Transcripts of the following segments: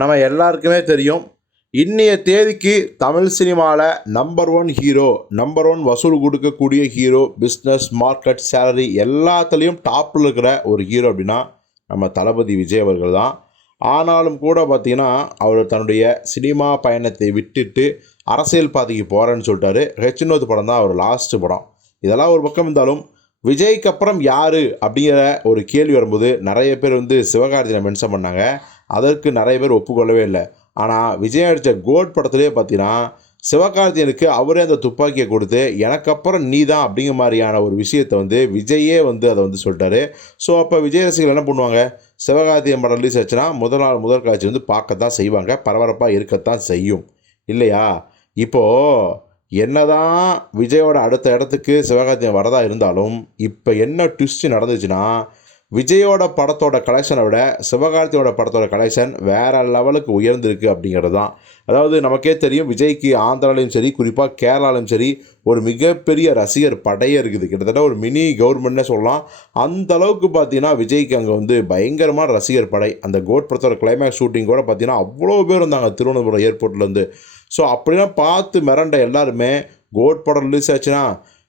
நம்ம எல்லாருக்குமே தெரியும். இன்னைய தேதிக்கு தமிழ் சினிமாவில் number one hero, number one வசூல் கொடுக்கக்கூடிய ஹீரோ, பிஸ்னஸ், மார்க்கெட், சேலரி எல்லாத்துலேயும் டாப்பில் இருக்கிற ஒரு ஹீரோ அப்படின்னா நம்ம தளபதி விஜய் அவர்கள் தான். ஆனாலும் கூட பார்த்திங்கன்னா அவர் தன்னுடைய சினிமா பயணத்தை விட்டுட்டு அரசியல் பாதைக்கு போகிறேன்னு சொல்லிட்டாரு. ஹெச்னோத் படம் தான் அவர் லாஸ்ட்டு படம். இதெல்லாம் ஒரு பக்கம் இருந்தாலும் விஜய்க்கு அப்புறம் யார் அப்படிங்கிற ஒரு கேள்வி வரும்போது நிறைய பேர் சிவகார்த்திகேயனை மென்ஷன் பண்ணாங்க. அதற்கு நிறைய பேர் ஒப்புக்கொள்ளவே இல்லை. ஆனால் விஜய் நடித்த கோட் படத்துலேயே பார்த்தீங்கன்னா சிவகார்த்திகேயனுக்கு அவரே அந்த துப்பாக்கியை கொடுத்து எனக்கு அப்புறம் நீ தான் அப்படிங்கிற மாதிரியான ஒரு விஷயத்தை விஜயே அதை சொல்லிட்டாரு. ஸோ அப்போ விஜய் ரசிகர்கள் என்ன பண்ணுவாங்க? சிவகார்த்திகேயன் படம் ரிலீஸ் ஆச்சுன்னா முதல் காட்சி பார்க்கத்தான் செய்வாங்க, பரபரப்பாக இருக்கத்தான் செய்யும் இல்லையா? இப்போது என்னதான் விஜயோட அடுத்த இடத்துக்கு சிவகார்த்திகேயன் வரதா இருந்தாலும் இப்போ என்ன ட்விஸ்ட் நடந்துச்சுன்னா, விஜயோட படத்தோட கலெக்ஷனை விட சிவகார்த்தியோட படத்தோட கலெக்ஷன் வேறு லெவலுக்கு உயர்ந்திருக்கு அப்படிங்கிறது தான். அதாவது நமக்கே தெரியும், விஜய்க்கு ஆந்திராலையும் சரி, குறிப்பாக கேரளாலையும் சரி, ஒரு மிகப்பெரிய ரசிகர் படையே இருக்குது. கிட்டத்தட்ட ஒரு மினி கவர்மெண்ட்னே சொல்லலாம். அந்த அளவுக்கு பார்த்தீங்கன்னா விஜய்க்கு அங்கே பயங்கரமான ரசிகர் படை. அந்த கோட் படத்தோட கிளைமேக்ஸ் ஷூட்டிங் கூட பார்த்தீங்கன்னா அவ்வளோ பேர் இருந்தாங்க திருவனந்தபுரம் ஏர்போர்ட்லேருந்து. ஸோ அப்படிலாம் பார்த்து மிரண்ட எல்லாருமே கோட் படம் ரிலீஸ் ஆச்சுன்னா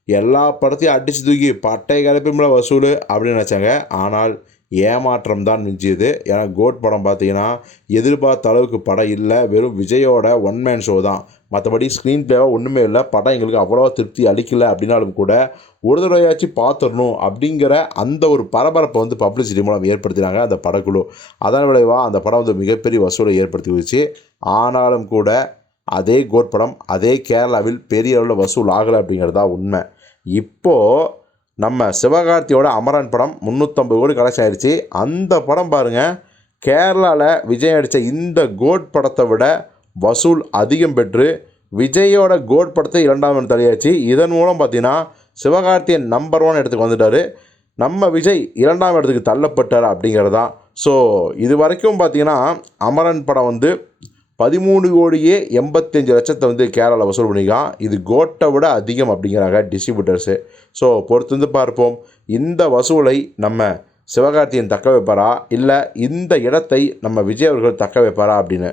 எல்லா படத்தையும் அடித்து தூக்கி பட்டை கிளப்பில வசூல் அப்படின்னு நினச்சாங்க. ஆனால் ஏமாற்றம் தான் மிஞ்சியது. ஏன்னா கோட் படம் பார்த்தீங்கன்னா எதிர்பார்த்த அளவுக்கு படம் இல்லை. வெறும் விஜயோட ஒன் மேன் ஷோ தான். மற்றபடி ஸ்க்ரீன் பிளேவாக ஒன்றுமே இல்லை. படம் எங்களுக்கு அவ்வளோவா திருப்தி அளிக்கலை அப்படின்னாலும் கூட ஒரு தடவையாச்சும் பார்த்துடணும் அப்படிங்கிற அந்த ஒரு பரபரப்பை பப்ளிசிட்டி மூலம் ஏற்படுத்தினாங்க அந்த படக்குழு. அதன் விளைவாக அந்த படம் மிகப்பெரிய வசூலை ஏற்படுத்தி வச்சு. ஆனாலும் கூட அதே கோட் படம் அதே கேரளாவில் பெரிய அளவில் வசூல் ஆகலை அப்படிங்கிறது தான் உண்மை. இப்போது நம்ம சிவகார்த்தியோட அமரன் படம் 350 கோடி கலெக்ஷன் ஆகிடுச்சு. அந்த படம் பாருங்கள், கேரளாவில் விஜய் நடித்த இந்த கோட் படத்தை விட வசூல் அதிகம் பெற்று விஜயோட கோட் படத்தை 2ஆம் இடம் தள்ளியாச்சு. இதன் மூலம் பார்த்திங்கன்னா சிவகார்த்தியன் நம்பர் 1 இடத்துக்கு வந்துட்டார். நம்ம விஜய் 2ஆம் இடத்துக்கு தள்ளப்பட்டார் அப்படிங்கிறது தான். ஸோ இது வரைக்கும் பார்த்திங்கன்னா அமரன் படம் 13,85,00,000 கேரளாவில் வசூல் பண்ணிக்கலாம். இது கோட்டை விட அதிகம் அப்படிங்கிறாங்க டிஸ்ட்ரிபியூட்டர்ஸு. ஸோ பொறுத்து பார்ப்போம், இந்த வசூலை நம்ம சிவகார்த்திகேயன் தக்க வைப்பாரா, இல்லை இந்த இடத்தை நம்ம விஜய் அவர்கள் தக்க வைப்பாரா அப்படின்னு.